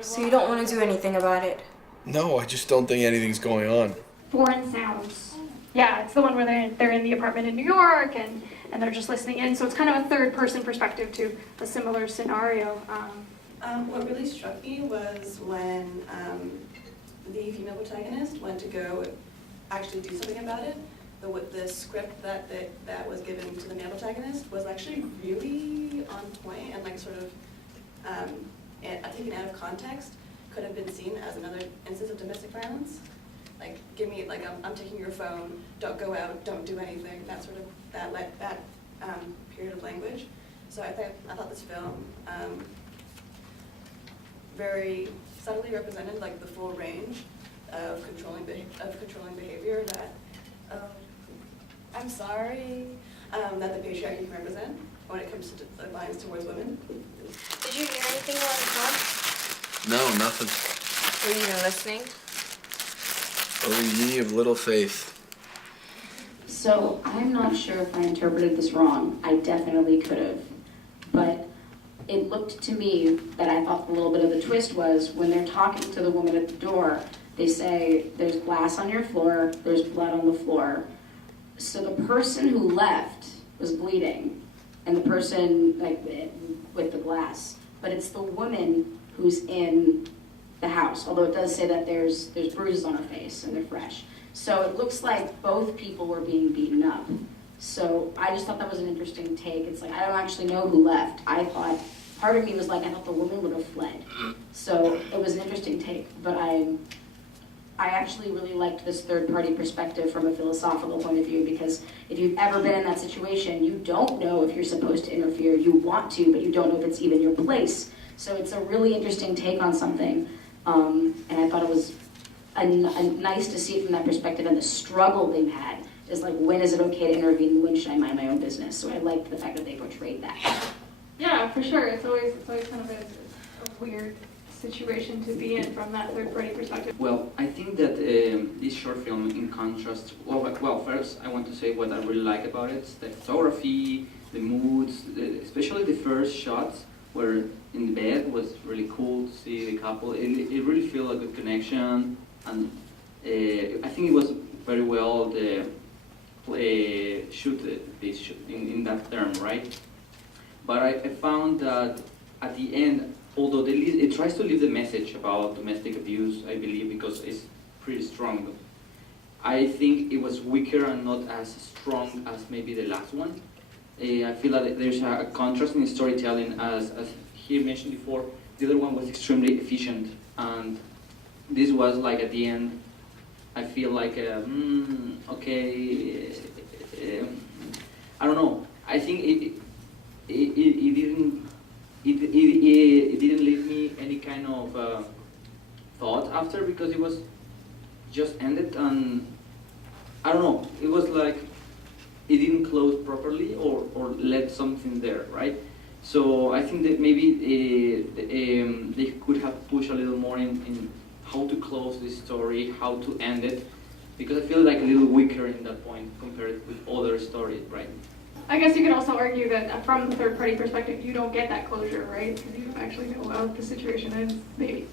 So you don't want to do anything about it? No, I just don't think anything's going on. Foreign Sounds. Yeah, it's the one where they're in the apartment in New York and they're just listening in. So it's kind of a third-person perspective to a similar scenario. What really struck me was when the female protagonist went to go actually do something about it. The script that was given to the male protagonist was actually really on point and like sort of taken out of context. Could have been seen as another instance of domestic violence. Like, give me, like, I'm taking your phone, don't go out, don't do anything, that sort of, that period of language. So I thought this film very subtly represented, like, the full range of controlling behavior that, I'm sorry, that the patriarchy can represent when it comes to violence towards women. Did you hear anything while I talked? No, nothing. Were you even listening? Only me of little faith. So I'm not sure if I interpreted this wrong. I definitely could have. But it looked to me that I thought a little bit of the twist was when they're talking to the woman at the door, they say, there's glass on your floor, there's blood on the floor. So the person who left was bleeding, and the person like with the glass. But it's the woman who's in the house, although it does say that there's bruises on her face and they're fresh. So it looks like both people were being beaten up. So I just thought that was an interesting take. It's like, I don't actually know who left. I thought, part of me was like, I thought the woman would have fled. So it was an interesting take, but I actually really liked this third-party perspective from a philosophical point of view, because if you've ever been in that situation, you don't know if you're supposed to interfere. You want to, but you don't know if it's even your place. So it's a really interesting take on something. And I thought it was nice to see it from that perspective, and the struggle they've had is like, when is it okay to intervene, when should I mind my own business? So I liked the fact that they portrayed that. Yeah, for sure. It's always kind of a weird situation to be in from that third-party perspective. Well, I think that this short film, in contrast, well, first I want to say what I really like about it, the photography, the moods, especially the first shots where in the bed was really cool to see the couple. It really felt a good connection, and I think it was very well shoot in that term, right? But I found that at the end, although it tries to leave the message about domestic abuse, I believe, because it's pretty strong, I think it was weaker and not as strong as maybe the last one. I feel that there's a contrast in storytelling, as he mentioned before. The other one was extremely efficient, and this was like at the end, I feel like, okay, I don't know. I think it didn't leave me any kind of thought after, because it was just ended, and I don't know. It was like it didn't close properly or let something there, right? So I think that maybe they could have pushed a little more in how to close this story, how to end it, because I feel like a little weaker in that point compared with other stories, right? I guess you could also argue that from the third-party perspective, you don't get that closure, right? Because you don't actually know how the situation is, maybe.